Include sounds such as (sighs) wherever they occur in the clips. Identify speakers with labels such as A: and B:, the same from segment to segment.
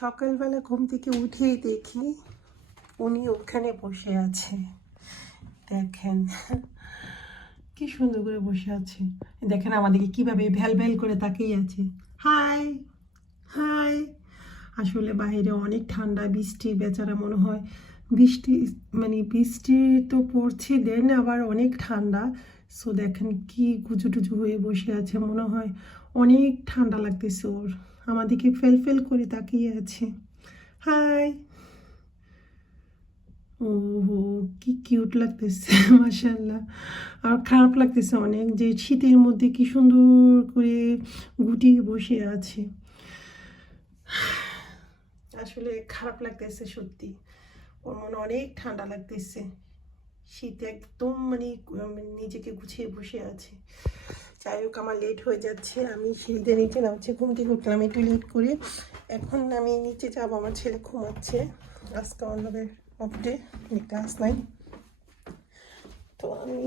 A: সকালবেলা ঘুম থেকে উঠেই দেখি উনি ওখানে বসে আছে। দেখেন, কি সুন্দর করে বসে আছে। দেখেন আমাদেরকে কীভাবে ভ্যাল ভ্যাল করে তাকিয়ে আছে। Hi hi. আসলে বাইরে অনেক ঠান্ডা, বৃষ্টি, বেচারা মনে হয় বৃষ্টি মানে বৃষ্টি তো পড়ছে, দেন আবার অনেক ঠান্ডা। সো দেখেন কি গুজু টুজু হয়ে বসে আছে, মনে হয় অনেক ঠান্ডা লাগতেছে ওর। আমাদেরকে ফেল ফেল করে তাকিয়ে আছে। হাই। ও হো কি কিউট লাগতেছে (laughs) মাসাল্লাহ আর খারাপ লাগতেছে অনেক যে শীতের মধ্যে কি সুন্দর করে গুটিয়ে বসে আছে। (sighs) আসলে খারাপ লাগতেছে সত্যি। ওর মনে অনেক ঠান্ডা লাগতেছে। শীতে একদম মানে নিজেকে গুছিয়ে বসে আছে। যাই হোক, আমার লেট হয়ে যাচ্ছে, আমি সিঁড়িতে নিচে নামছি, ঘুম থেকে উঠলাম, একটু লেট করে। এখন আমি নিচে যাব, আমার ছেলে ঘুমাচ্ছে। আজকে অন্যদের অফ ডে ক্লাস নাই তো আমি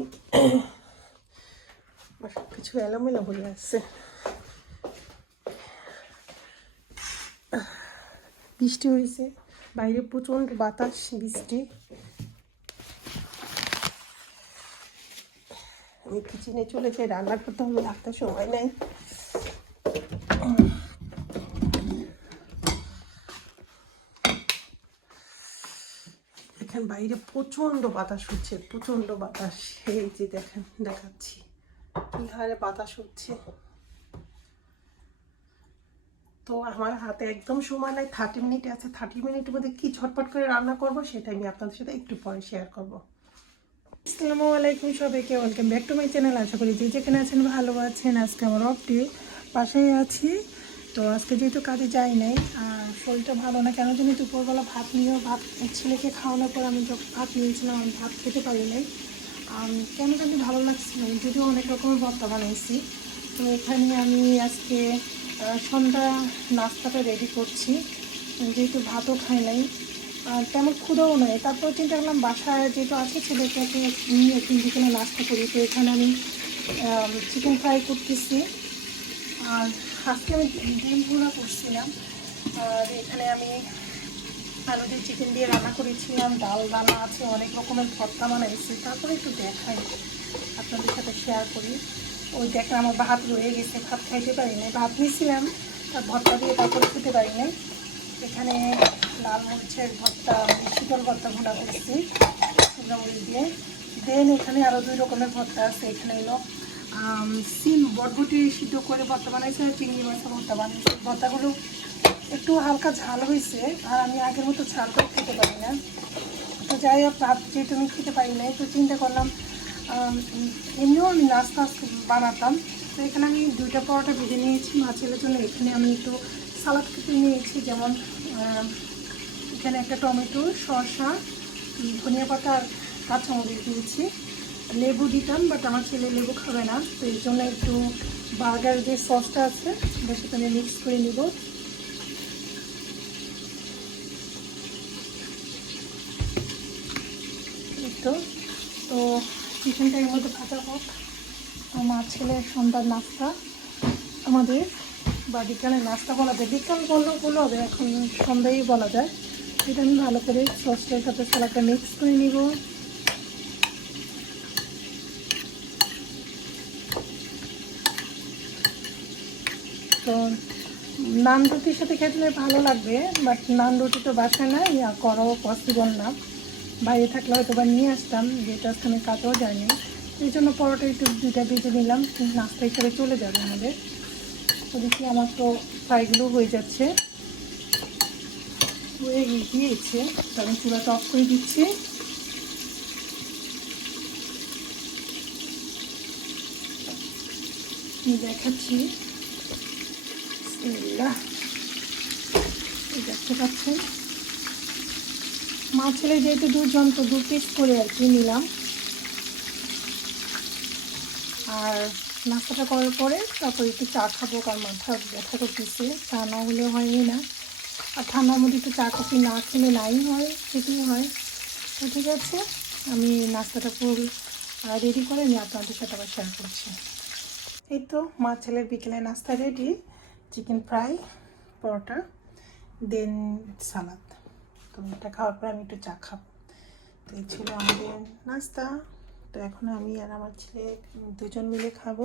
A: (clears throat) সব কিছু এলোমেলো হয়ে আসছে বৃষ্টি হয়েছে, বাইরে প্রচণ্ড বাতাস, বৃষ্টি। আমি কিচেনে চলে যাই, রান্না করতে হবে রাখতে সময় নেই। দেখেন বাইরে প্রচণ্ড বাতাস হচ্ছে, প্রচণ্ড বাতাস। এই যে দেখেন, দেখাচ্ছি। হারে বাতাস হচ্ছে। তো আমার হাতে একদম সময় নাই থার্টি মিনিট আছে। থার্টি মিনিটের মধ্যে কি ঝটপট করে রান্না করব, সেটা আমি আপনাদের সাথে একটু পরে শেয়ার করব। আসসালামু আলাইকুম সবাইকে welcome back to my channel আশা করি যে যেখানে আছেন ভালো আছেন। আজকে আমার অফ বাসায় আছি। তো আজকে যেহেতু কাজে যাই নাই, আর শরীরটা ভালো না, কেন জানি দুপুরবেলা ভাত নিয়েও, ভাত ছেলেকে খাওয়ানোর পর আমি যখন ভাত নিয়েছিলাম, আমি ভাত খেতে পারি নাই। কেন জানি ভালো লাগছে না, যদিও অনেক রকমের ভর্তা বানাইছি। তো এখানে আমি আজকে সন্ধ্যা নাস্তাটা রেডি করছি। যেহেতু ভাতও খাই নাই আর তেমন ক্ষুদাও নয় তারপর চিন্তা করলাম, বাসায় যেহেতু আছে ছেলেটাকে নিয়ে একদিন বিকেলে নাস্তা করি। তো এখানে আমি চিকেন ফ্রাই করতেছি। আর আজকে আমি ডিম ভুনা করছিলাম। আর এখানে আমি আলু দিয়ে চিকেন দিয়ে রান্না করেছিলাম। ডাল ডালা আছে, অনেক রকমের ভর্তা বানাইছি। তারপরে একটু দেখাই, আপনাদের সাথে শেয়ার করি। ওই দেখেন আমার ভাত রয়ে গেছে, ভাত খাইতে পারি নাই ভাত নিয়েছিলাম, তার ভর্তা দিয়ে তারপরে খেতে পারি নাই এখানে লাল মরিচের ভর্তা শীতল ভর্তা ভুনা করছি শুকনো দিয়ে। দেন এখানে আরও দুই রকমের ভর্তা আছে। এখানে আম, সিম বটবটি সিদ্ধ করে ভর্তা বানাইছে চিংড়ি মাছের ভর্তা বানাইছে। ভর্তাগুলো একটু হালকা ঝাল হয়েছে আর আমি আগের মতো ঝাল করে খেতে পারি না। তো যাই হোক ভাত যেহেতু আমি খেতে পারি না তো চিন্তা করলাম এমনিও আমি নাস্তা বানাতাম। তো এখানে আমি দুইটা পরোটা ভেজে নিয়েছি। মা ছেলের জন্য এখানে আমি একটু সালাদ কেটে নিয়েছি যেমন এখানে একটা টমেটো, শসা ধনিয়া পাতা আর কাঁচামরিচ দিয়েছি। লেবু দিতাম বাট আমার ছেলে লেবু খাবে না, তো এই জন্য একটু বার্গার যে সসটা আছে সাথে আমি মিক্স করে নিব। তো তো চিকেনটা এর মধ্যে ভাজা হোক। আমার ছেলে সন্ধ্যার নাস্তা, আমাদের বা বিকালের নাস্তা বলা যায়। বিকাল বললেও বলা হবে, এখন সন্ধ্যায় বলা যায়। এটা আমি ভালো করে সসটার সাথে সালাদটা মিক্স করে নিব। তো, নান রুটির সাথে খেতে ভালো লাগবে বাট নান রুটি তো বাসায় না ইয়া করাও পসিবল না। বাইরে থাকলে হয়তো বা নিয়ে আসতাম যেটা আজকে কাটেও যায়নি। এই জন্য পরোটা একটু দুইটা ভেজে নিলাম, নাস্তা হিসেবে চলে যাবে আমাদের। তো দেখি আমার তো ফ্রাইগুলো হয়ে যাচ্ছে। হয়ে করে দিচ্ছি। দেখাচ্ছি। দেখতে পাচ্ছেন? মা ছেলে যেহেতু দুজন, তো দু পিস করে আর কি নিলাম। আর নাস্তাটা করার পরে তারপর একটু চা খাব, কারণ মাথা ব্যথা করতেছে। চা না হলে হয়নি না। আর ঠান্ডার মধ্যে একটু চা, কফি না খেলে নাই হয় খেতেই হয়। তো ঠিক আছে, আমি নাস্তাটা পুরো রেডি করে আমি আপনাদের সাথে আবার শেয়ার করছি। এই তো, মা ছেলের বিকেলে নাস্তা ready chicken fry paratha then salad তো এটা খাওয়ার পর আমি একটু চা খাব। তো এই ছিল আমাদের নাস্তা। তো এখন আমি আর আমার ছেলে দুজন মিলে খাব।